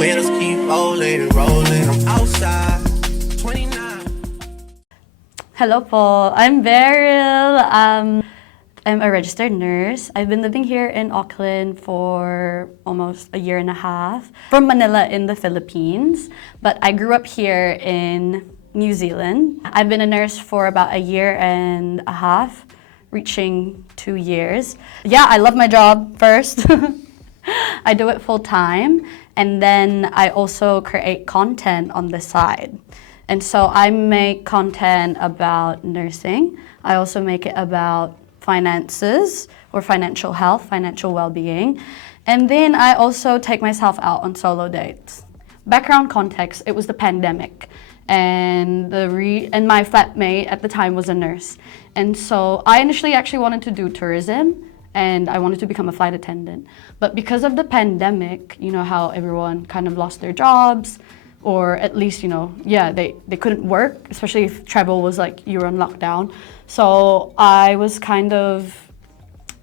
Wheels keep rolling, rolling. I'm outside. 29. Hello po, I'm Beryl. I'm a registered nurse. I've been living here in Auckland for almost a year and a half. From Manila in the Philippines, but I grew up here in New Zealand. I've been a nurse for about a year and a half, reaching 2 years. Yeah, I love my job first. I do it full time, and then I also create content on the side. And so I make content about nursing. I also make it about finances or financial health, financial well-being. And then I also take myself out on solo dates. Background context, it was the pandemic. And my flatmate at the time was a nurse. And so I initially actually wanted to do tourism, and I wanted to become a flight attendant. But because of the pandemic, you know how everyone kind of lost their jobs, or at least, they couldn't work, especially if travel was like you were on lockdown. So I was kind of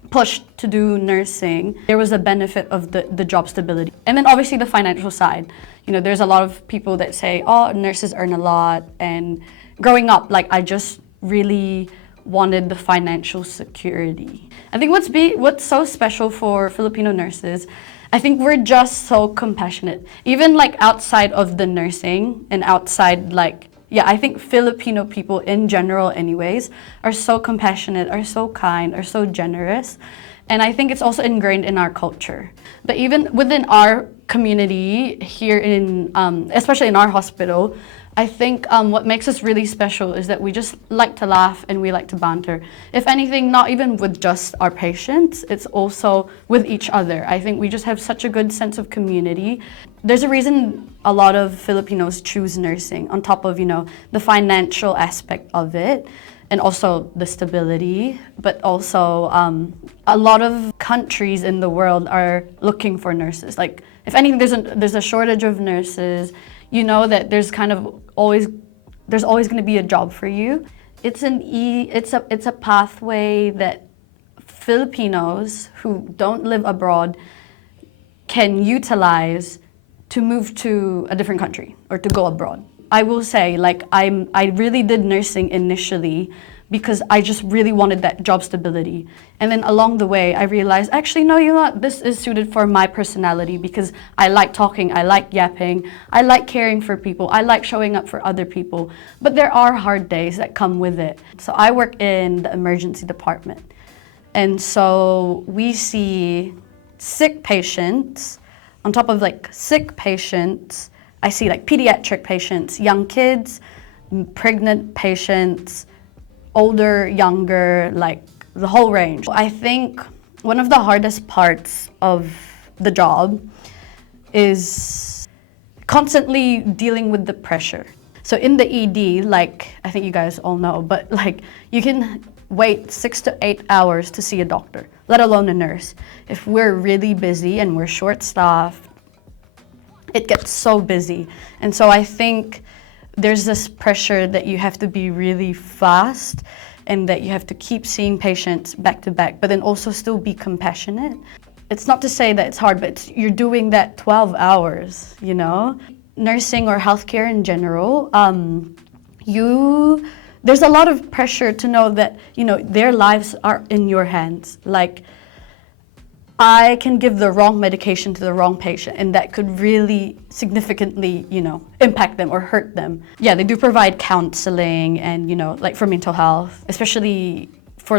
pushed to do nursing. There was a benefit of the job stability. And then obviously the financial side. There's a lot of people that say, oh, nurses earn a lot. And growing up, I just really wanted the financial security. I think what's so special for Filipino nurses, I think we're just so compassionate. Even outside of the nursing and outside I think Filipino people in general anyways are so compassionate, are so kind, are so generous. And I think it's also ingrained in our culture. But even within our community here especially in our hospital, I think what makes us really special is that we just like to laugh and we like to banter. If anything, not even with just our patients, it's also with each other. I think we just have such a good sense of community. There's a reason a lot of Filipinos choose nursing on top of, the financial aspect of it and also the stability, but also a lot of countries in the world are looking for nurses. If anything, there's a shortage of nurses. You know that there's always going to be a job for you. It's a pathway that Filipinos who don't live abroad can utilize to move to a different country or to go abroad. I will say, I really did nursing initially because I just really wanted that job stability. And then along the way, I realized, actually, no, this is suited for my personality because I like talking, I like yapping, I like caring for people, I like showing up for other people. But there are hard days that come with it. So I work in the emergency department. And so we see sick patients. On top of sick patients, I see pediatric patients, young kids, pregnant patients, older, younger, the whole range. I think one of the hardest parts of the job is constantly dealing with the pressure. So in the ED, I think you guys all know, but you can wait 6 to 8 hours to see a doctor, let alone a nurse. If we're really busy and we're short-staffed, it gets so busy. And so I think there's this pressure that you have to be really fast and that you have to keep seeing patients back to back, but then also still be compassionate. It's not to say that it's hard, but you're doing that 12 hours, Nursing or healthcare in general, there's a lot of pressure to know that, their lives are in your hands. I can give the wrong medication to the wrong patient, and that could really significantly, impact them or hurt them. Yeah, they do provide counseling and, for mental health, especially for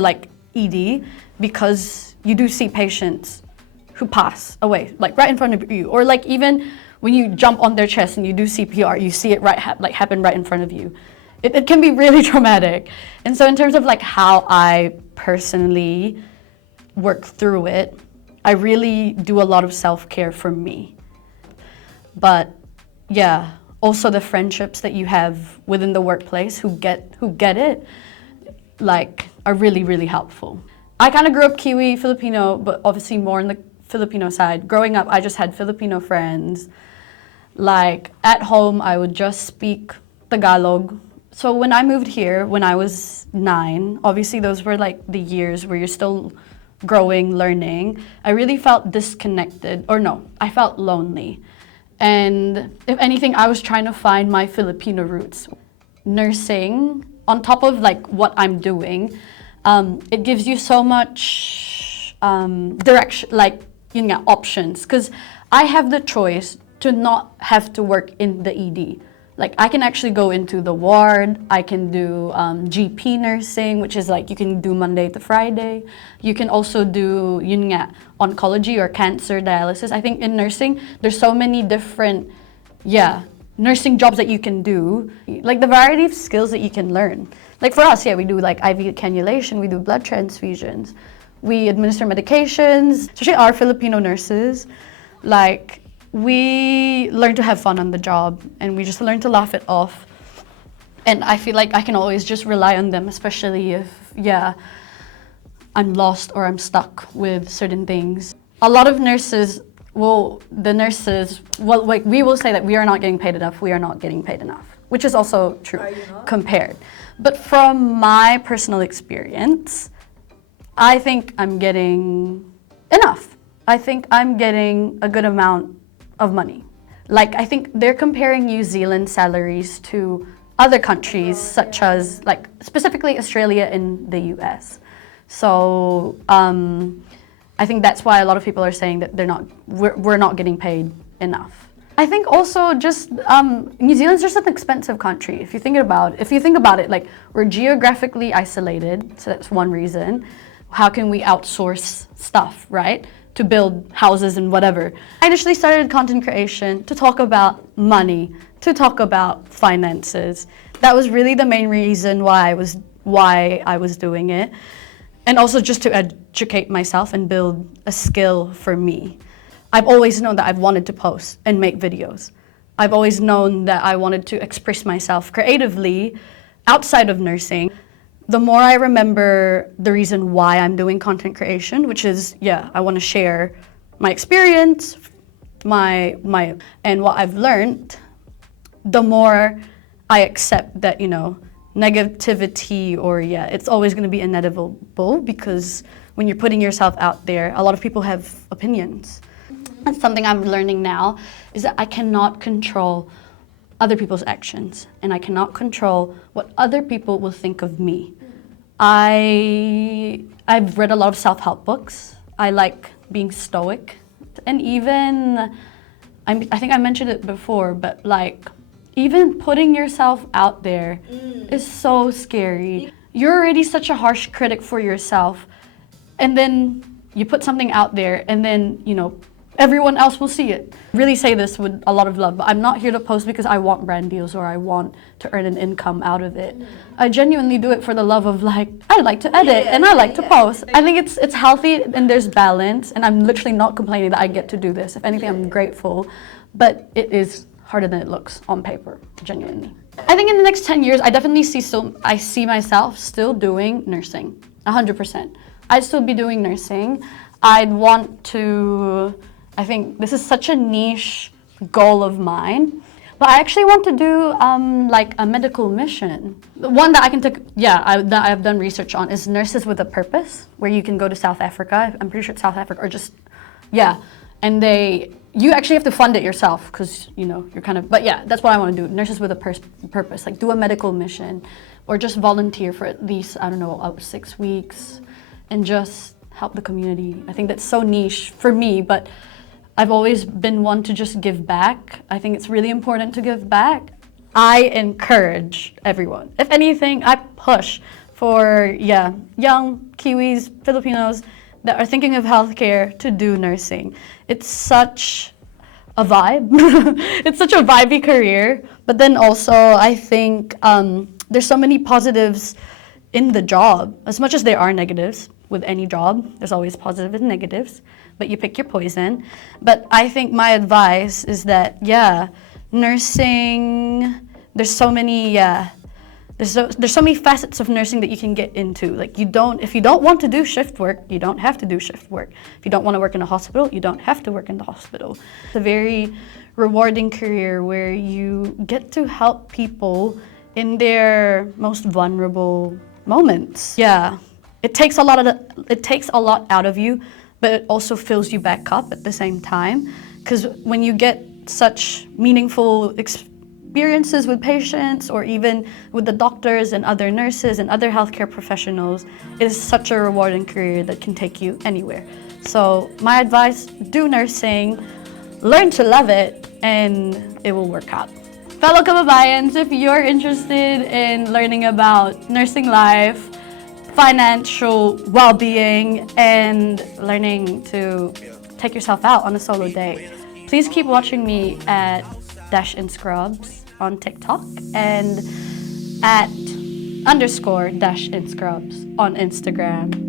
ED, because you do see patients who pass away, right in front of you, or even when you jump on their chest and you do CPR, you see it happen right in front of you. It can be really traumatic. And so in terms of how I personally work through it, I really do a lot of self-care for me. But yeah, also the friendships that you have within the workplace who get it, are really, really helpful. I kind of grew up Kiwi, Filipino, but obviously more on the Filipino side. Growing up, I just had Filipino friends. At home, I would just speak Tagalog. So when I moved here, when I was 9, obviously those were the years where you're still growing, learning. I really felt disconnected, I felt lonely. And if anything, I was trying to find my Filipino roots. Nursing, on top of like what I'm doing, it gives you so much direction, like, you know, options. Because I have the choice to not have to work in the ED. Like, I can actually go into the ward, I can do GP nursing, which is like, you can do Monday to Friday. You can also do, yun nga, oncology or cancer dialysis. I think in nursing, there's so many different, nursing jobs that you can do. Like, the variety of skills that you can learn. Like for us, we do like IV cannulation, we do blood transfusions, we administer medications, especially our Filipino nurses. Like, we learn to have fun on the job and we just learn to laugh it off. And I feel like I can always just rely on them, especially if, I'm lost or I'm stuck with certain things. A lot of nurses like, we will say that we are not getting paid enough, we are not getting paid enough, which is also true compared. But from my personal experience, I think I'm getting enough. I think I'm getting a good amount of money. Like, I think they're comparing New Zealand salaries to other countries, such as, like, specifically Australia and the US. So, I think that's why a lot of people are saying that we're not getting paid enough. I think also just, New Zealand's just an expensive country. If you think about it, like, we're geographically isolated, so that's one reason. How can we outsource stuff, right? To build houses and whatever. I initially started content creation to talk about money, to talk about finances. That was really the main reason why I was doing it. And also just to educate myself and build a skill for me. I've always known that I've wanted to post and make videos. I've always known that I wanted to express myself creatively outside of nursing. The more I remember the reason why I'm doing content creation, which is, I want to share my experience, and what I've learned, the more I accept that, negativity or, it's always going to be inevitable, because when you're putting yourself out there, a lot of people have opinions. That's something I'm learning now, is that I cannot control other people's actions, and I cannot control what other people will think of me. I've read a lot of self-help books. I like being stoic. And even, I think I mentioned it before, but like, even putting yourself out there is so scary. You're already such a harsh critic for yourself, and then you put something out there, and then, everyone else will see it. Really say this with a lot of love, but I'm not here to post because I want brand deals or I want to earn an income out of it. I genuinely do it for the love of, like, I like to edit and I like to post. I think it's healthy and there's balance, and I'm literally not complaining that I get to do this. If anything, I'm grateful, but it is harder than it looks on paper, genuinely. I think in the next 10 years, I definitely see myself still doing nursing, 100%. I'd still be doing nursing. I'd want to, I think this is such a niche goal of mine, but I actually want to do like a medical mission. The one that I can take, that I've done research on is Nurses with a Purpose, where you can go to South Africa. I'm pretty sure it's South Africa, or just, and you actually have to fund it yourself, because, you're kind of, but that's what I want to do. Nurses with a Purpose, like do a medical mission, or just volunteer for at least, 6 weeks, and just help the community. I think that's so niche for me, but I've always been one to just give back. I think it's really important to give back. I encourage everyone. If anything, I push for, young Kiwis, Filipinos that are thinking of healthcare to do nursing. It's such a vibe. It's such a vibey career. But then also, I think there's so many positives in the job. As much as there are negatives with any job, there's always positives and negatives, but you pick your poison. But I think my advice is that, nursing, there's so many facets of nursing that you can get into. Like, if you don't want to do shift work, you don't have to do shift work. If you don't want to work in a hospital, you don't have to work in the hospital. It's a very rewarding career where you get to help people in their most vulnerable moments. It takes a lot out of you, but it also fills you back up at the same time. Because when you get such meaningful experiences with patients or even with the doctors and other nurses and other healthcare professionals. It is such a rewarding career that can take you anywhere. So my advice, do nursing, learn to love it, and it will work out. Fellow kababayans, if you're interested in learning about nursing life, financial well-being, and learning to take yourself out on a solo date, please keep watching me at Dash in Scrubs on TikTok and at _Dash in Scrubs on Instagram.